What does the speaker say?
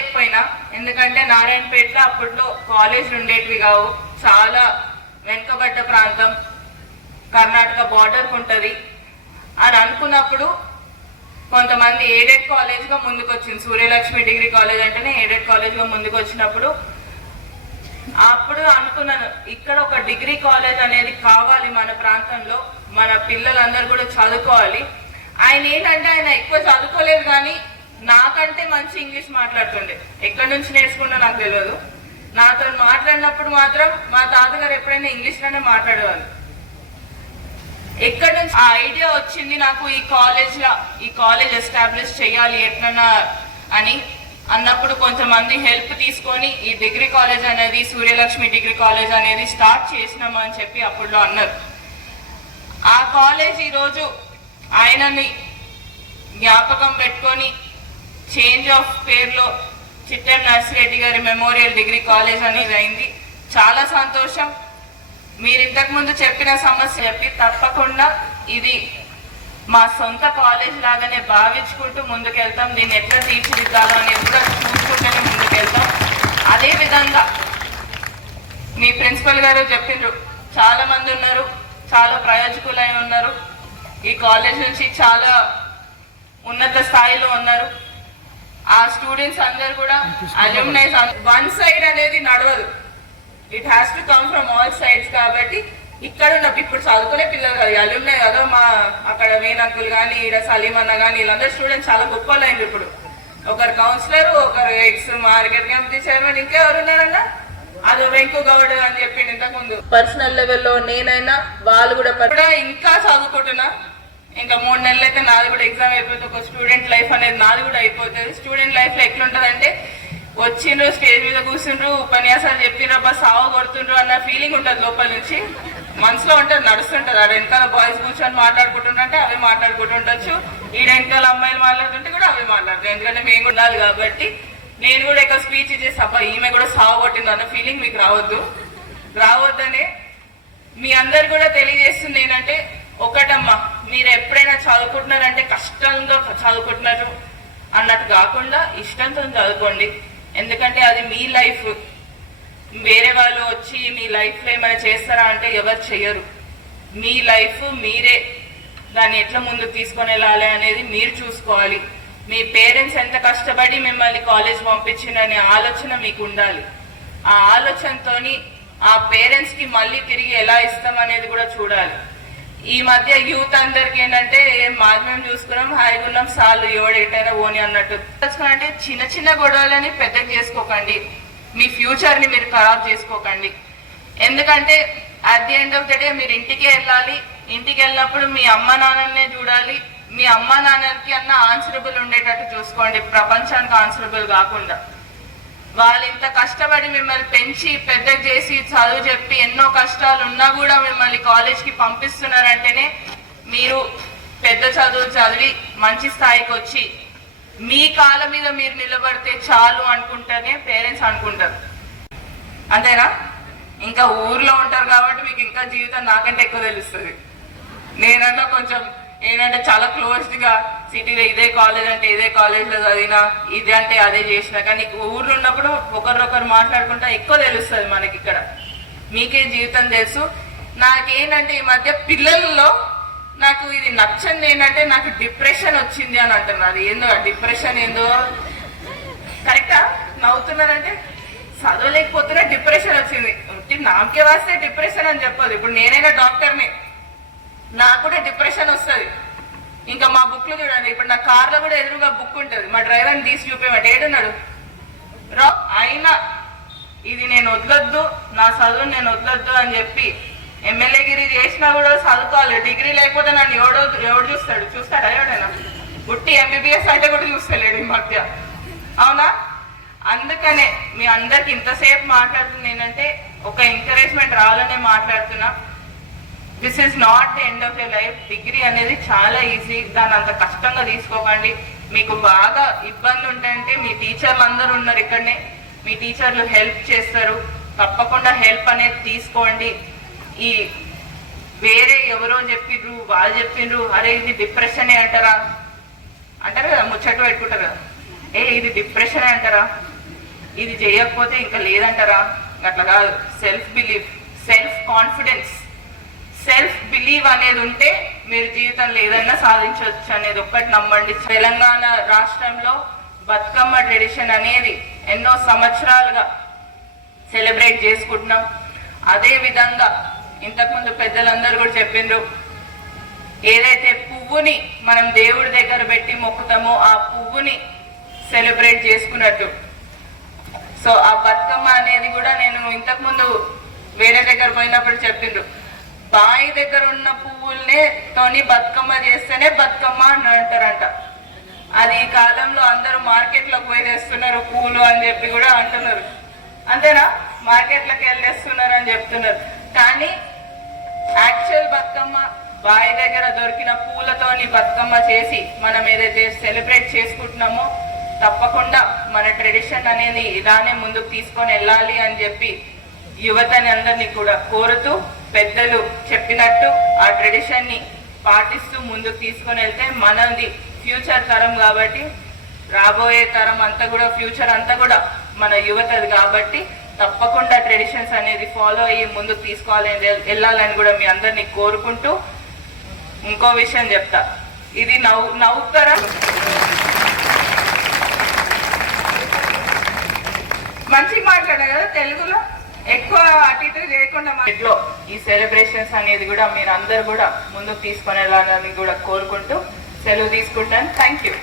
చదవలేకపోయినా, ఎందుకంటే నారాయణపేటలో అప్పట్లో కాలేజీలు ఉండేటివి కావు, చాలా వెనుకబడ్డ ప్రాంతం, కర్ణాటక బార్డర్కి ఉంటుంది అని అనుకున్నప్పుడు కొంతమంది ఎయిడెడ్ కాలేజ్గా ముందుకు వచ్చింది. సూర్యలక్ష్మి డిగ్రీ కాలేజ్ అంటేనే ఎయిడెడ్ కాలేజ్గా ముందుకు వచ్చినప్పుడు అప్పుడు అనుకున్నాను, ఇక్కడ ఒక డిగ్రీ కాలేజ్ అనేది కావాలి మన ప్రాంతంలో, మన పిల్లలందరూ కూడా చదువుకోవాలి. ఆయన ఏంటంటే ఆయన ఎక్కువ చదువుకోలేదు కానీ నాకంటే మంచి ఇంగ్లీష్ మాట్లాడుతుండే. ఎక్కడి నుంచి నేర్చుకున్నా నాకు తెలియదు. నాతో మాట్లాడినప్పుడు మాత్రం మా తాతగారు ఎప్పుడైనా ఇంగ్లీష్లోనే మాట్లాడేవాళ్ళు. ఎక్కడి నుంచి ఆ ఐడియా వచ్చింది నాకు, ఈ కాలేజ్ ఎస్టాబ్లిష్ చేయాలి ఎట్లన్నా అని అన్నప్పుడు కొంతమంది హెల్ప్ తీసుకొని ఈ డిగ్రీ కాలేజ్ అనేది, సూర్యలక్ష్మి డిగ్రీ కాలేజ్ అనేది స్టార్ట్ చేసినామని చెప్పి అప్పుడులో అన్నారు. ఆ కాలేజ్ ఈరోజు ఆయనని జ్ఞాపకం పెట్టుకొని చేంజ్ ఆఫ్ పేర్లో చిట్టెం నర్సిరెడ్డి గారి మెమోరియల్ డిగ్రీ కాలేజ్ అనేది అయింది. చాలా సంతోషం. మీరు ఇంతకుముందు చెప్పిన సమస్య చెప్పి తప్పకుండా ఇది మా సొంత కాలేజ్ లాగానే భావించుకుంటూ ముందుకెళ్తాం. దీన్ని ఎట్లా తీర్చిదిద్దాలో అనేది కూడా చూసుకుంటూనే ముందుకెళ్తాం. అదేవిధంగా మీ ప్రిన్సిపల్ గారు చెప్పిండ్రు, చాలా మంది ఉన్నారు, చాలా ప్రయోజకులై ఉన్నారు, ఈ కాలేజ్ నుంచి చాలా ఉన్నత స్థాయిలో ఉన్నారు. ఆ స్టూడెంట్స్ అందరు కూడా అల్యూమినైస్, వన్ సైడ్ అనేది నడవదు, it has to come from all sides. కాబట్టి ఇక్కడ ఉన్న ఇప్పుడు చదువుకునే పిల్లలు కాదు, అల్యూమినై కదా, మా అక్కడ వేణంకులు కానీ ఇక్కడ సలీం అన్న కానీ వీళ్ళందరూ స్టూడెంట్స్ చాలా గొప్ప అయింది. ఇప్పుడు ఒకరు కౌన్సిలర్, ఒకరు ఎక్స్ మార్కెట్ కమిటీ చైర్మన్, ఇంకెవరు ఉన్నారన్నా అది వెంకు గౌడ్ అని చెప్పింది ఇంతకు ముందు. పర్సనల్ లెవెల్లో నేనైనా వాళ్ళు కూడా ఇంకా చదువుకుంటున్నా. ఇంకా 3 నెలలు అయితే నాది కూడా ఎగ్జామ్ అయిపోతుంది. ఒక స్టూడెంట్ లైఫ్ అనేది నాది కూడా అయిపోతుంది. స్టూడెంట్ లైఫ్ లో ఎట్లుంటదంటే వచ్చిండ్రు, స్టేజ్ మీద కూర్చుండ్రు, ఉపన్యాసాలు చెప్పినబ్బా సావ కొడుతుండ్రు అన్న ఫీలింగ్ ఉంటుంది లోపల నుంచి, మనసులో ఉంటుంది, నడుస్తుంటది. ఆడ వెనకాల బాయ్స్ కూర్చొని మాట్లాడుకుంటుంటే అవి మాట్లాడుకుంటుండొచ్చు, ఈడ వెనకాల అమ్మాయిలు మాట్లాడుతుంటే కూడా అవి మాట్లాడుతాయి. ఎందుకంటే మేము కూడా ఉండాలి కాబట్టి నేను కూడా ఎక్కువ స్పీచ్ ఇచ్చేసి అబ్బా ఈమె కూడా సావ కొట్టింది అన్న ఫీలింగ్ మీకు రావద్దనే మీ అందరు కూడా తెలియజేస్తుంది. ఏంటంటే ఒకటమ్మా, మీరు ఎప్పుడైనా చదువుకుంటున్నారంటే కష్టంగా చదువుకుంటున్నారు అన్నట్టు కాకుండా ఇష్టంతో చదువుకోండి. ఎందుకంటే అది మీ లైఫ్. వేరే వాళ్ళు వచ్చి మీ లైఫ్లో ఏమైనా చేస్తారా అంటే ఎవరు చెయ్యరు. మీ లైఫ్ మీరే దాన్ని ఎట్లా ముందుకు తీసుకొని వెళ్ళాలి అనేది మీరు చూసుకోవాలి. మీ పేరెంట్స్ ఎంత కష్టపడి మిమ్మల్ని కాలేజ్ పంపించిందనే ఆలోచన మీకు ఉండాలి. ఆ ఆలోచనతోని ఆ పేరెంట్స్కి మళ్ళీ తిరిగి ఎలా ఇస్తాం అనేది కూడా చూడాలి. ఈ మధ్య యూత్ అందరికి ఏంటంటే మాధ్యమం చూసుకున్నాం, హాయిగా ఉన్నాం, సార్లు ఎవడెటైనా ఓని అన్నట్టు. అంటే చిన్న చిన్న గొడవలని పెద్దగా చేసుకోకండి, మీ ఫ్యూచర్ని మీరు ఖరాబ్ చేసుకోకండి. ఎందుకంటే at the end of the day మీరు ఇంటికి వెళ్ళాలి. ఇంటికి వెళ్ళినప్పుడు మీ అమ్మ నాన్ననే చూడాలి. మీ అమ్మ నాన్నకి అన్న ఆన్సరబుల్ ఉండేటట్టు చూసుకోండి, ప్రపంచానికి ఆన్సరబుల్ కాకుండా. వాళ్ళు ఇంత కష్టపడి మిమ్మల్ని పెంచి పెద్ద చేసి చదువు చెప్పి ఎన్నో కష్టాలు ఉన్నా కూడా మిమ్మల్ని కాలేజ్కి పంపిస్తున్నారంటేనే మీరు పెద్ద చదువు చదివి మంచి స్థాయికి వచ్చి మీ కాళ్ళ మీద మీరు నిలబడితే చాలు అనుకుంటేనే పేరెంట్స్ అనుకుంటారు. అంతేనా? ఇంకా ఊర్లో ఉంటారు కాబట్టి మీకు ఇంకా జీవితం నాకంటే ఎక్కువ తెలుస్తుంది. నేనన్నా కొంచెం ఏంటంటే చాలా క్లోజ్గా సిటీలో ఇదే కాలేజ్ అంటే ఇదే కాలేజ్లో చదివినా, ఇదే అంటే అదే చేసినా, కానీ ఊర్లో ఉన్నప్పుడు ఒకరినొకరు మాట్లాడుకుంటా ఎక్కువ తెలుస్తుంది మనకి. ఇక్కడ మీకే జీవితం తెలుసు. నాకేంటంటే ఈ మధ్య పిల్లల్లో నాకు ఇది నచ్చంది ఏంటంటే నాకు డిప్రెషన్ వచ్చింది అని అంటున్నారు. ఏందో డిప్రెషన్ ఏందో, కరెక్టా? నవ్వుతున్నారంటే చదవలేకపోతున్నా డిప్రెషన్ వచ్చింది. నాకే వస్తే డిప్రెషన్ అని చెప్పదు. ఇప్పుడు నేనైనా డాక్టర్ని, నాకు కూడా డిప్రెషన్ వస్తుంది. ఇంకా మా బుక్లు చూడండి, ఇప్పుడు నా కార్లో కూడా ఎదురుగా బుక్ ఉంటుంది, మా డ్రైవర్ని తీసి చూపేమంటే ఏడున్నాడు రా, అయినా ఇది నేను వదలొద్దు, నా చదువు నేను వదలొద్దు అని చెప్పి ఎమ్మెల్యేగిరి చేసినా కూడా చదువుకోవాలి. డిగ్రీ లేకపోతే నన్ను ఎవడు చూస్తాడా? ఎవడైనా పుట్టి ఎంబీబీఎస్ అంటే కూడా చూస్తలేడు ఈ మధ్య, అవునా? అందుకనే మీ అందరికి ఇంతసేపు మాట్లాడుతుంది ఏంటంటే ఒక ఎంకరేజ్మెంట్ రావాలనే మాట్లాడుతున్నా. This is not the end of your life. Degree అనేది చాలా ఈజీ, దాన్ని అంత కష్టంగా తీసుకోకండి. మీకు బాగా ఇబ్బంది ఉంటాయంటే మీ టీచర్లు అందరూ ఉన్నారు ఇక్కడనే, మీ టీచర్లు హెల్ప్ చేస్తారు. తప్పకుండా హెల్ప్ అనేది తీసుకోండి. ఈ వేరే ఎవరో చెప్పిండ్రు, వాళ్ళు చెప్పిండ్రు, అరే ఇది డిప్రెషనే అంటారు కదా, ముచ్చట్లు పెట్టుకుంటారు కదా, ఇది డిప్రెషనే అంటారా, ఇది చేయకపోతే ఇంకా లేదంటారా? అట్లా కాదు. Self belief, self confidence, self believe అనేది ఉంటే మీరు జీవితంలో ఏదైనా సాధించవచ్చు అనేది ఒక్కటి నమ్మండి. తెలంగాణ రాష్ట్రంలో బతుకమ్మ ట్రెడిషన్ అనేది ఎన్నో సంవత్సరాలుగా సెలబ్రేట్ చేసుకుంటున్నాం. అదే విధంగా ఇంతకుముందు పెద్దలందరూ కూడా చెప్పిండ్రు, ఏదైతే పువ్వుని మనం దేవుడి దగ్గర పెట్టి మొక్కుతామో ఆ పువ్వుని సెలబ్రేట్ చేసుకున్నట్టు. సో ఆ బతుకమ్మ అనేది కూడా నేను ఇంతకుముందు వేరే దగ్గర పోయినప్పుడు చెప్పిండ్రు, బావి దగ్గర ఉన్న పువ్వుల్నే తోని బతుకమ్మ చేస్తేనే బతుకమ్మ అని అంటారంట. అది ఈ కాలంలో అందరూ మార్కెట్లోకి పోయి తెస్తున్నారు పూలు అని చెప్పి కూడా అంటున్నారు. అంతేనా? మార్కెట్లోకి వెళ్ళేస్తున్నారు అని చెప్తున్నారు. కానీ యాక్చువల్ బతుకమ్మ బావి దగ్గర దొరికిన పూలతోని బతుకమ్మ చేసి మనం ఏదైతే సెలబ్రేట్ చేసుకుంటున్నామో తప్పకుండా మన ట్రెడిషన్ అనేది ఇలానే ముందుకు తీసుకొని వెళ్ళాలి అని చెప్పి యువతని అందరినీ కూడా కోరుతూ, పెద్దలు చెప్పినట్టు ఆ ట్రెడిషన్ ని పాటిస్తూ ముందుకు తీసుకొని వెళ్తే మనది ఫ్యూచర్ తరం కాబట్టి, రాబోయే తరం అంతా కూడా ఫ్యూచర్ అంతా కూడా మన యువతది కాబట్టి తప్పకుండా ట్రెడిషన్స్ అనేది ఫాలో అయ్యి ముందుకు తీసుకోవాలి వెళ్ళాలని కూడా మీ అందరినీ కోరుకుంటూ, ఇంకో విషయం చెప్తా. ఇది నవ్వుతారా? మంచిగా మాట్లాడా కదా తెలుగులో, ఎక్కువ అటు ఇటు చేయకుండా ఇట్లో ఈ సెలబ్రేషన్స్ అనేది కూడా మీరు అందరు కూడా ముందుకు తీసుకొని వెళ్ళాలని కూడా కోరుకుంటూ సెలవు తీసుకుంటాను. Thank you.